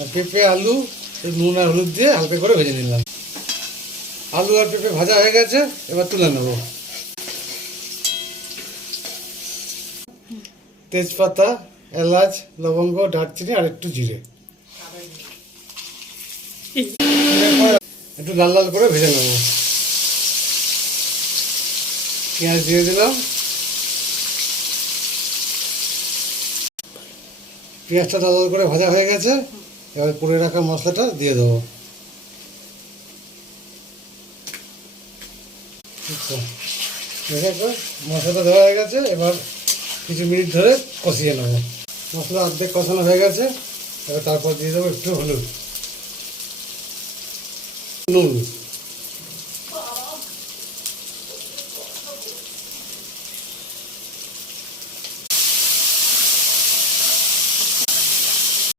আর পেঁপে আলু নুন আর হলুদ দিয়ে হালকা করে ভেজে নিলাম। আলু আর পেঁপে ভাজা হয়ে গেছে, এবার তুলে নেব। তেজপাতা, এলাচ, লবঙ্গ, দারচিনি আর একটু জিরে একটু লাল লাল করে ভেজে নেব। পেঁয়াজ দিয়ে দিলাম। পেঁয়াজটা লাল লাল করে ভাজা হয়ে গেছে, এবার করে রাখা মশলাটা দিয়ে দেবো। দেখো মশলাটা দেওয়া হয়ে গেছে, এবার কিছু মিনিট ধরে কষিয়ে নেব। মশলা অর্ধেক কষানো হয়ে গেছে, এবার তারপর দিয়ে দেবো একটু হলুদ, নুন।